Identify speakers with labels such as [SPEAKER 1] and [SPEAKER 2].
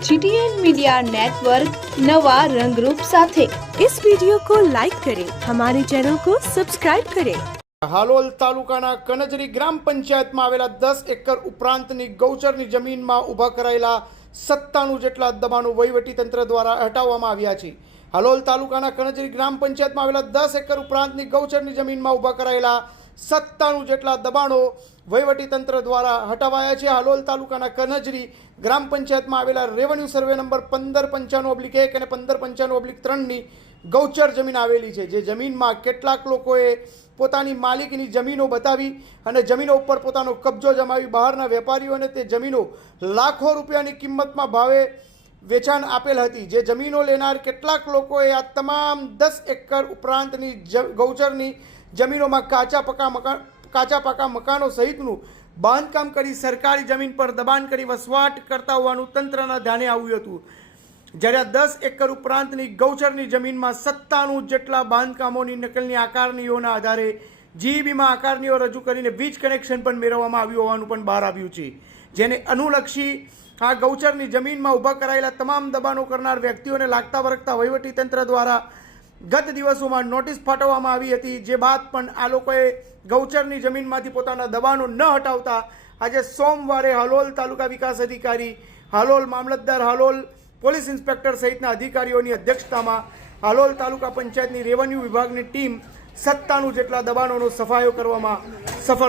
[SPEAKER 1] GTN media network नवा रंगरूप साथे
[SPEAKER 2] इस वीडियो को लाइक करें हमारे चैनल को सब्सक्राइब करें
[SPEAKER 3] હાલોલ તાલુકાના કનજરી ગ્રામ પંચાયતમાં આવેલા દસ એકર ઉપરાંતની ગૌચરની જમીનમાં ઊભા કરાયેલા સત્તાણું જેટલા દબાણો વહીવટી તંત્ર દ્વારા હટાવવામાં આવ્યા છે હાલોલ તાલુકાના કનજરી ગ્રામ પંચાયતમાં આવેલા દસ એકર ઉપરાંતની ગૌચરની જમીનમાં ઊભા કરાયેલા સત્તાણું જેટલા દબાણો વહીવટી તંત્ર દ્વારા હટાવાયા છે. હાલોલ તાલુકાના કનજરી ગ્રામ પંચાયતમાં આવેલા રેવન્યુ સર્વે નંબર પંદર પંચાણું ઓબ્લિક એક અને પંદર પંચાણું ઓબ્લિક ત્રણની ગૌચર જમીન આવેલી છે, જે જમીનમાં કેટલાક લોકોએ પોતાની માલિકીની જમીનો બતાવી અને જમીનો ઉપર પોતાનો કબજો જમાવી બહારના વેપારીઓને તે જમીનો લાખો રૂપિયાની કિંમતમાં ભાવે વેચાણ આપેલ હતી. જે જમીનો લેનાર કેટલાક લોકોએ આ તમામ દસ એકર ઉપરાંતની ગૌચરની જમીનોમાં કાચા પકા મકાન, કાચા પાકા મકાનો સહિતનું બાંધકામ કરી સરકારી જમીન પર દબાણ કરી વસવાટ કરતા હોવાનું તંત્રના ધ્યાને આવ્યું હતું. જ્યારે દસ એકર ઉપરાંતની ગૌચરની જમીનમાં સત્તાણું જેટલા બાંધકામોની નકલની આકારણીઓના આધારે જીબીમાં આકારણીઓ રજૂ કરીને વીજ કનેક્શન પણ મેળવવામાં આવ્યું હોવાનું પણ બહાર આવ્યું છે. જેને અનુલક્ષી આ ગૌચરની જમીનમાં ઊભા કરાયેલા તમામ દબાણો કરનાર વ્યક્તિઓને લાગતા વળગતા વહીવટી તંત્ર દ્વારા ગત દિવસોમાં નોટિસ ફાટવવામાં આવી હતી. જે બાદ પણ આ લોકોએ ગૌચરની જમીનમાંથી પોતાના દબાણો ન હટાવતા આજે સોમવારે હાલોલ તાલુકા વિકાસ અધિકારી, હાલોલ મામલતદાર, હાલોલ પોલીસ ઇન્સ્પેક્ટર સહિતના અધિકારીઓની અધ્યક્ષતામાં હાલોલ તાલુકા પંચાયતની રેવન્યુ વિભાગની ટીમ સત્તાણું જેટલા દબાણોનો સફાયો કરવામાં સફળ